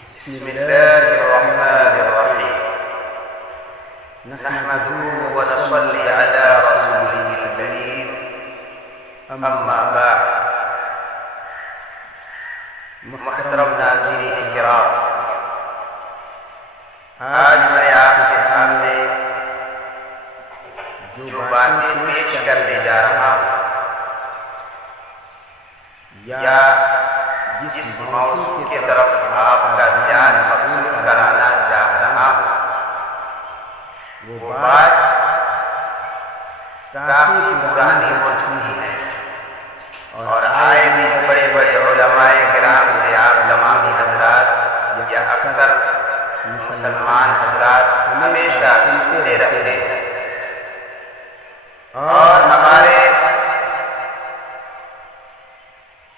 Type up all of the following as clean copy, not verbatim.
بسم الله الرحمن الرحيم. نحمده ونصلي على رسوله الكريم. أما بعد. محترم ناظرین کرام، آج میں آپ کے سامنے جو باتیں پیش کرنے جا رہا ہوں یا جس موضوع کی طرف آپ کا دھیان مبذول کرانا چاہ رہا ہوں، وہ بات کافی پرانی ہو چکی ہے اور آئے دن بڑے بڑے علماء کرام سے علماء حضرات یا اکثر مسلمان حضرات ہمیشہ سنتے رہتے ہیں اور ہمارے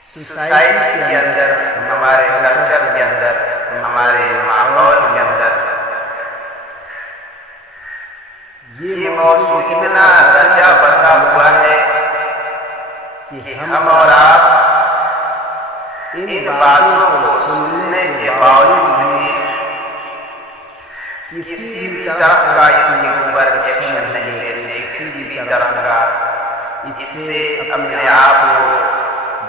سوسائٹی کے اندر، ہمارے کلچر کے اندر، ہمارے ماحول کے اندر یہ موضوع اتنا درجہ بندہ ہوا ہے کہ ہم اور آپ ان باتوں کو سننے کے باوجود بھی کسی بھی طرح کا اس کے اوپر ایکشن نہیں لیتے، کسی بھی طرح کا اس سے اپنے آپ کو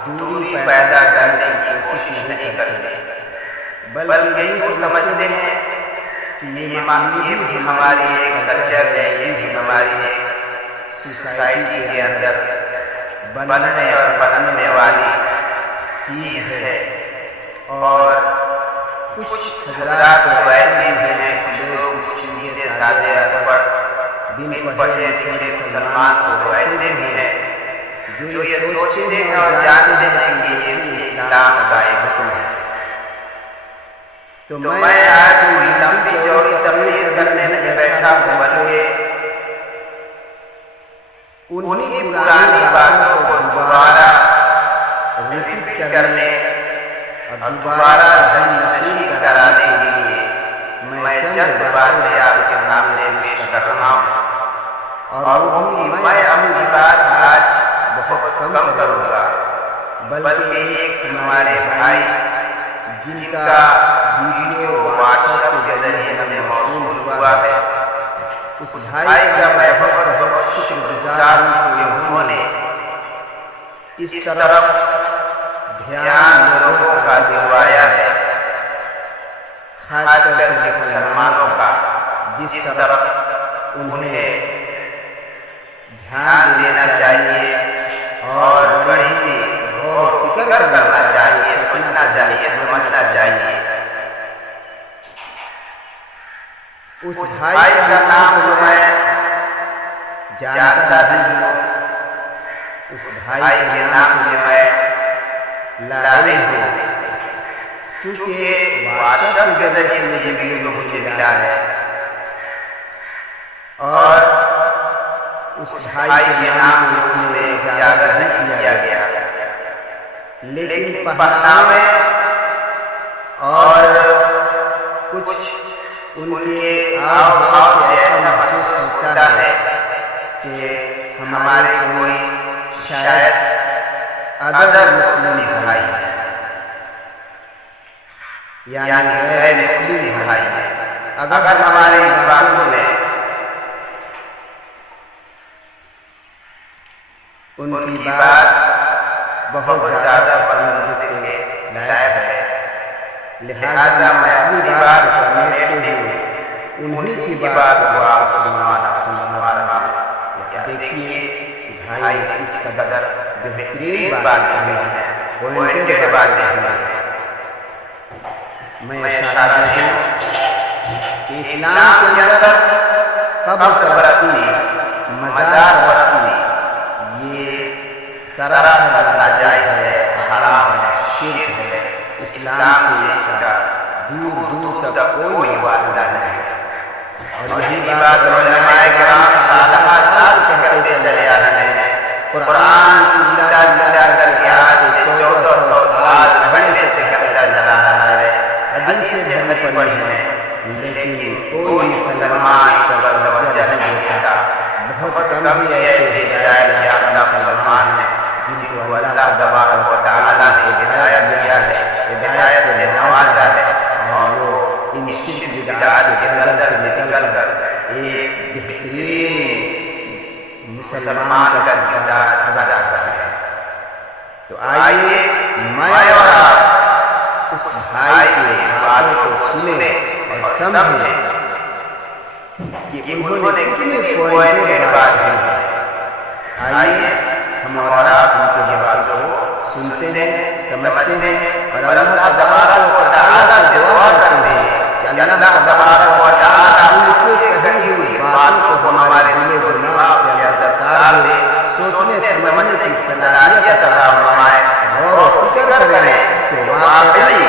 دوری پیدا کرنے کی کوشش نہیں کرتے، بلکہ یہ سمجھتے ہیں کہ یہ بھی ہماری ایک کلچر ہے، یہ بھی ہماری ایک سوسائٹی کے اندر بننے اور بننے والی چیز ہے۔ اور کچھ حضرات تو ایسے بھی ہیں کہ لوگ کچھ چیزیں سادے انپڑھ بن پڑھے لکھے مسلمان تو ایسے بھی ہیں جو یہ سوچتے ہیں اور جانتے ہیں کہ یہ بھی اسلام کا ایک حکم ہے۔ تو میں آج کوئی لمبی چوڑی تقریر کرنے نہیں بیٹھا ہوں، بلکہ انہی پرانی باتوں کو دوبارہ ریپیٹ کرنے اور دوبارہ ذہن نشین کرانے کے لیے میں چند باتیں آپ کے سامنے پیش کر رہا ہوں، اور وہ بھی میں اپنی بات آج بہت کم کروں گا، بلکہ ایک ہمارے بھائی جن کا ویڈیو واٹس ایپ کے ذریعے ہمیں موصول ہوا ہے، اس بھائی کا میں بہت بہت شکر گزار ہوں کہ انہوں نے اس طرف دھیان لوگوں کا دلوایا ہے، خاص کر کے مسلمانوں کا، جس طرف انہیں دھیان دینا چاہیے اور بڑی غور و فکر کرنا چاہیے، سوچنا چاہیے، سمجھنا چاہیے۔ اس بھائی کا نام تو میں جانتا بھی ہوں، اس بھائی کے نام سے میں لاعلم ہوں، چونکہ واٹس ایپ کے ذریعے سے یہ ویڈیو مجھے ملا ہے اور اس بھائی کے نام کو اس میں اجازت نہیں کیا گیا، لیکن پہناوے اور کچھ ان کے آب ہوا سے ایسا محسوس ہوتا ہے کہ ہمارے کوئی شاید ادر مسلم بھائی ہیں، یعنی غیر مسلم بھائی ہیں۔ اگر ہمارے باتوں میں ان کی بات بہت زیادہ پسند کے لائق ہے، لہذا میں اپنی بات کو سمیٹتے ہوئے انہی کی بات کو آپ سنوا رہا ہوں۔ دیکھیے بھائی نے اس قدر بہترین بات کہی ہے، پوائنٹڈ بات کہی ہے۔ میں اشارہ کروں کہ اسلام کے اندر قبر پرستی، مزار پرستی یہ سراسر ناجائز ہے، حرام ہے، شرک ہے، اسلام سے اس کا دور دور تک کوئی واسطہ نہیں ہے۔ اور یہی بات علماء کرام سال سے کہتے چلے آ رہے ہیں، قرآن چلا چلا کر کے آج سے 1400 سال پہلے سے کہتا چلا رہا ہے، حدیثیں بھری پڑی ہیں، لیکن کوئی مسلمان اس پر توجہ نہیں دیتا۔ بہت کم ہی ایسے ہدایت یافتہ مسلمان ہیں جن کو اللہ تبارک و تعالیٰ نے ہدایت دیا ہے، ہدایت سے نوازا ہے، اور گردن سے نکل کر ایک بہترین مسلمان کا کردار ادا کر رہے ہیں۔ تو آئیے میں اور آپ اس بھائی کی باتوں کو سنیں اور سمجھیں کہ انہوں نے کتنے پوائنٹڈ بات کی ہے۔ آئیے ہم اور آپ ان کی باتوں کو سنتے ہیں، سمجھتے ہیں اور اللہ تبارک و تعالیٰ سے دعا کرتے ہیں کہ اللہ تبارک و تعالیٰ ان کی کہی ہوئی باتوں کو ہمارے دل و دماغ کے اندر اتار دے، سوچنے سمجھنے کی صلاحیت عطا فرمائے، غور و فکر کریں کہ واقعی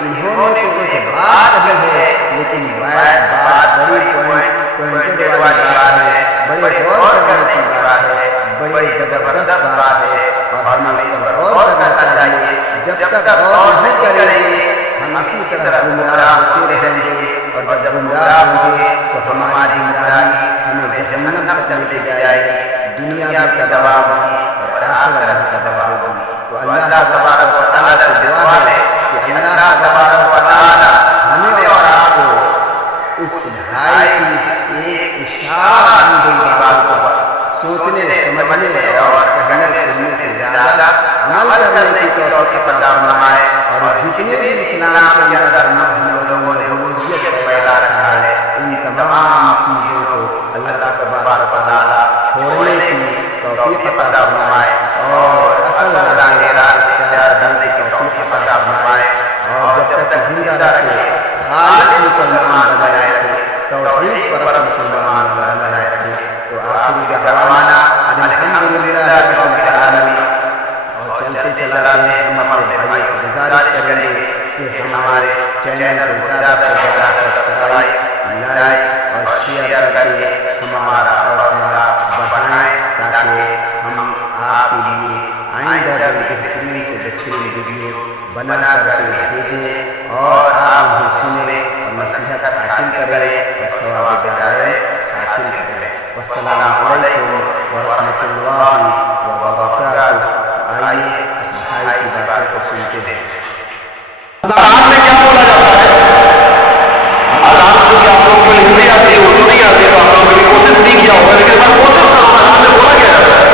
انہوں نے تو ایک بات کہی ہے لیکن بات بڑی پوائنٹڈ والی بات ہے، بڑے غور کرنے کی بات ہے، بڑی زبردست بات ہے اور ہمیں اس پر غور کرنا چاہیے۔ جب تک غور نہیں کریں گے ہم اسی طرح گمراہ ہوتے رہیں گے اور جب گمراہ ہوں گے تو ہماری گمراہی ہمیں جہنم تک لے کے جائے گی، دنیا میں تباہ ہوگی اور آخرت میں تباہ ہوگی۔ تو اللہ تبارک و تعالیٰ سے دعا ہے کہ اللہ تبارک و تعالیٰ ہمیں اور آپ کو اس بھائی کی ایک اشارہ دی گئی باتوں کو سوچنے سمجھنے اور کہنے سننے سے زیادہ عمل کرنے کی توفیق عطا فرمائے، اور جتنے بھی اسلام کے اندر ہم لوگوں نے ربوبیت پھیلا رکھا ہے ان تمام چیزوں کو اللہ تبارک و تعالیٰ چھوڑنے کی توفیق عطا فرمائے اور اصل راہ اختیار کرنے کی توفیق عطا فرمائے، اور جب تک زندہ رکھے خالص مسلمان بنائے رکھے، توحید پرست مسلمان بنائے رکھے۔ تو آخری دعوانا الحمدللہ رب العالمین۔ اور چلتے چلاتے ہم اپنے بھائیوں سے گزارش کریں گے کہ ہمارے چینل کو زیادہ سے زیادہ سبسکرائب، لائک اور شیئر کر کے ہمارا حوصلہ بڑھائیں تاکہ ہم آپ کے لیے آئندہ بھی بہترین سے بہترین ویڈیو بنا کر کے بھیجیں اور آپ انہیں سنیں اور نصیحت حاصل کریں اور ثواب دعائیں حاصل کریں۔ والسلام علیکم ورحمۃ اللہ وبرکاتہ۔ آئیے اس بھائی کی باتوں کو سنتے ہیں۔ اذان میں کیا بولا جاتا ہے؟ اذان کو کیا آپ لوگوں کو ہندی آتی ہے، اردو نہیں آتی تو آپ لوگوں نے کوشش نہیں کیا ہوگا، لیکن سر کوشش کرو اذان میں بولا کیا جاتا ہے؟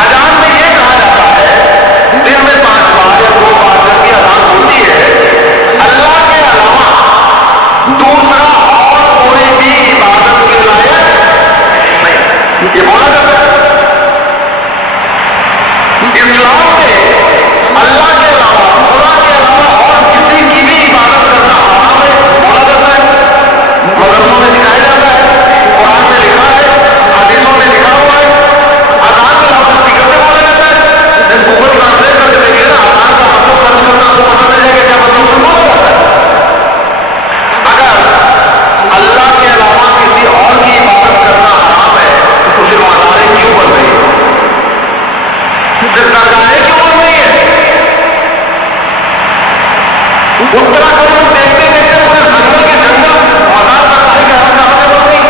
اذان میں یہ کہا جاتا ہے دن میں 5 بار یا 2 بار جب کی اذان ہوتی ہے اللہ کے علاوہ دوسرا اور کوئی بھی عبادت کے لائق نہیں، یہ بولا جاتا ہے۔ اسلام میں اللہ کے علاوہ خدا کے علاوہ اور کسی کی بھی عبادت کرنا حرام ہے، بولا جاتا ہے، مدرسوں میں سکھایا جاتا ہے، قرآن میں لکھا ہے، حدیثوں میں لکھا ہوا ہے۔ اذان میں لاؤڈ اسپیکر سے بولا جاتا ہے، جب گوگل ٹرانسلیٹ کر کے دیکھیے نا اذان کا مطلب سرچ کرنا آپ کو پتہ چلے گا کیا مطلب سے بولا جاتا ہے۔ اگر اللہ کے علاوہ کسی اور کی عبادت کرنا حرام ہے تو صرف مزاریں کیوں بن رہی ہے، صرف درگاہیں کیوں بن رہی ہے؟ اتراکھنڈ میں دیکھتے دیکھتے پورے جنگل کے جنگل مزار درگاہیں کے ہم کہاں سے بن گئی؟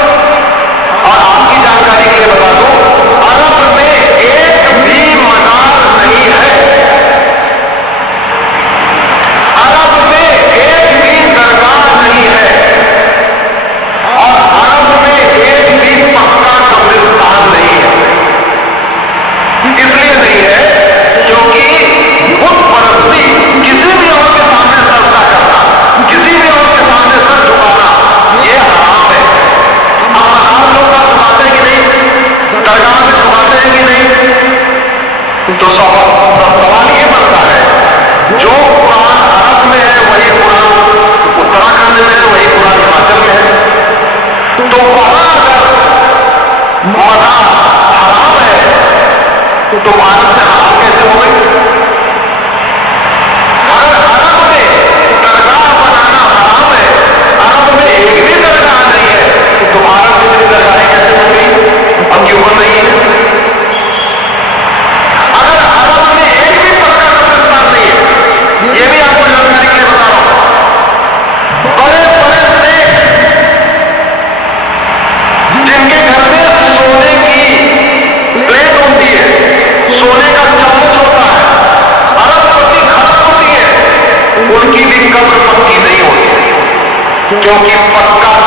اور آپ کی جانکاری کے لیے بتا دوں عرب میں ایک بھی مزار نہیں ہے، عرب میں ایک بھی درگاہ نہیں ہے، اور عرب میں ایک بھی پکا قبرستان نہیں ہے۔ اس لیے نہیں ہے کیونکہ بت پرستی کسی بھی اور کے سامنے سجدہ کرنا، کسی بھی اور کے سامنے سر جھکانا یہ حرام ہے۔ اب مزار لوگ سر جھکاتے ہیں کہ نہیں، درگاہ میں جھکاتے ہیں کہ نہیں، تو سوال یہ بنتا ہے جو قرآن عرب میں ہے وہی قرآن اتراکھنڈ میں ہے، وہی قرآن ہماچل میں ہے، تو وہاں اگر مزار حرام ہے تو بھارت سے حرام کیسے ہو گئی؟ اگر عرب میں درگاہ بنانا حرام ہے، عرب میں ایک بھی درگاہ نہیں ہے تو بھارت میں اتنی درگاہیں کیسے بن گئی اور کیوں بن رہی ہے؟ اگر عرب میں ایک بھی پکا قبرستان نہیں ہے، یہ بھی آپ کو جانکاری کے لیے بتا رہا ہوں، بڑے بڑے شیخ جن کے گھر میں سونے کی پلیٹ ہوتی ہے، سونے کا چمچ ہوتا ہے، ارب پتی خراب ہوتی ہے، ان کی بھی قبر پکی نہیں ہوتی۔ کیونکہ پکا